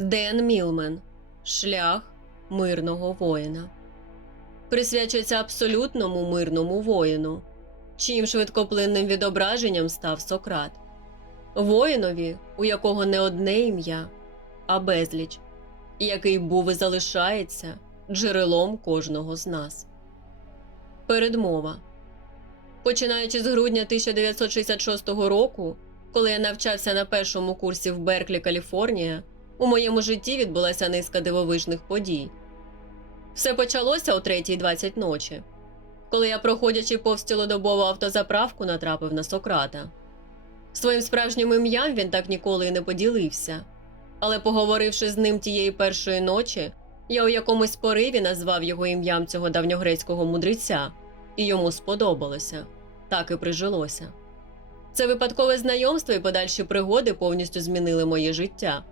Ден Мілмен Шлях мирного воїна. Присвячується абсолютному мирному воїну, чиїм швидкоплинним відображенням став Сократ, воїнові, у якого не одне ім'я, а безліч, який був і залишається джерелом кожного з нас. Передмова. Починаючи з грудня 1966 року, коли я навчався на першому курсі в Берклі, Каліфорнія, у моєму житті відбулася низка дивовижних подій. Все почалося о 3.20 ночі, коли я, проходячи повз цілодобову автозаправку, натрапив на Сократа. Своїм справжнім ім'ям він так ніколи і не поділився, але, поговоривши з ним тієї першої ночі, я у якомусь пориві назвав його ім'ям цього давньогрецького мудреця, і йому сподобалося так і прижилося. Це випадкове знайомство і подальші пригоди повністю змінили моє життя.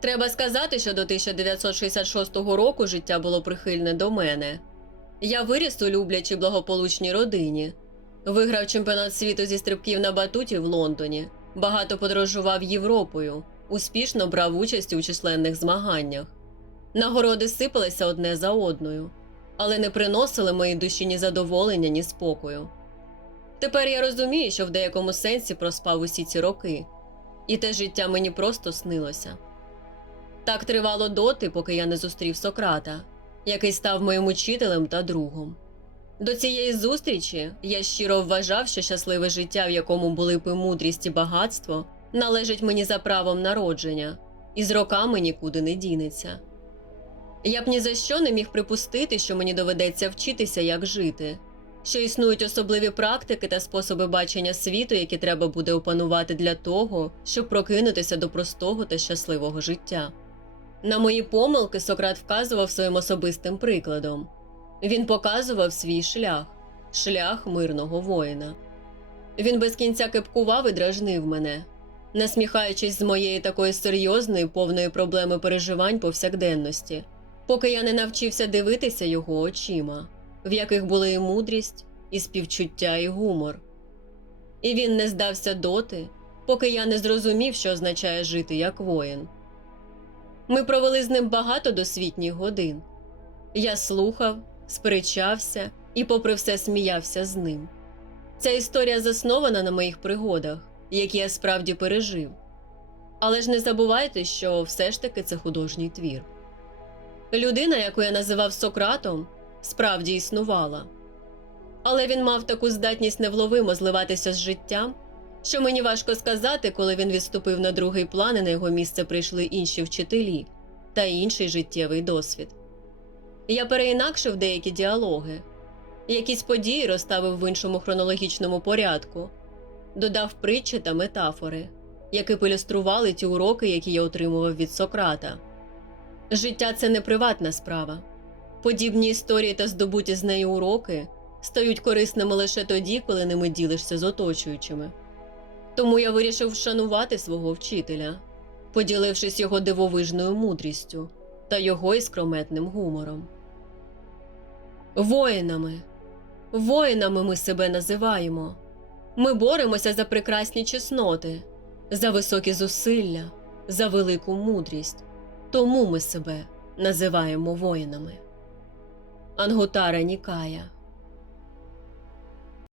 Треба сказати, що до 1966 року життя було прихильне до мене. Я виріс у люблячій благополучній родині, виграв чемпіонат світу зі стрибків на батуті в Лондоні, багато подорожував Європою, успішно брав участь у численних змаганнях. Нагороди сипалися одне за одною, але не приносили моїй душі ні задоволення, ні спокою. Тепер я розумію, що в деякому сенсі проспав усі ці роки, і те життя мені просто снилося. Так тривало доти, поки я не зустрів Сократа, який став моїм учителем та другом. До цієї зустрічі я щиро вважав, що щасливе життя, в якому були б мудрість і багатство, належить мені за правом народження, і з роками нікуди не дінеться. Я б ні за що не міг припустити, що мені доведеться вчитися, як жити, що існують особливі практики та способи бачення світу, які треба буде опанувати для того, щоб прокинутися до простого та щасливого життя. На мої помилки Сократ вказував своїм особистим прикладом. Він показував свій шлях шлях мирного воїна. Він без кінця кепкував і дражнив мене, насміхаючись з моєї такої серйозної, повної проблеми переживань повсякденності, поки я не навчився дивитися його очима, в яких були і мудрість, і співчуття, і гумор. І він не здався доти, поки я не зрозумів, що означає жити як воїн. Ми провели з ним багато досвітніх годин. Я слухав, сперечався і, попри все, сміявся з ним. Ця історія заснована на моїх пригодах, які я справді пережив. Але ж не забувайте, що все ж таки це художній твір. Людина, яку я називав Сократом, справді існувала. Але він мав таку здатність невловимо зливатися з життям, що мені важко сказати, коли він відступив на другий план і на його місце прийшли інші вчителі та інший життєвий досвід. Я переінакшив деякі діалоги, якісь події розставив в іншому хронологічному порядку, додав притчі та метафори, які б ілюстрували ті уроки, які я отримував від Сократа. Життя це не приватна справа. Подібні історії та здобуті з нею уроки стають корисними лише тоді, коли ними ділишся з оточуючими. Тому я вирішив вшанувати свого вчителя, поділившись його дивовижною мудрістю та його іскрометним гумором. Воїнами, воїнами ми себе називаємо. Ми боремося за прекрасні чесноти, за високі зусилля, за велику мудрість. Тому ми себе називаємо воїнами. Ангутара Нікая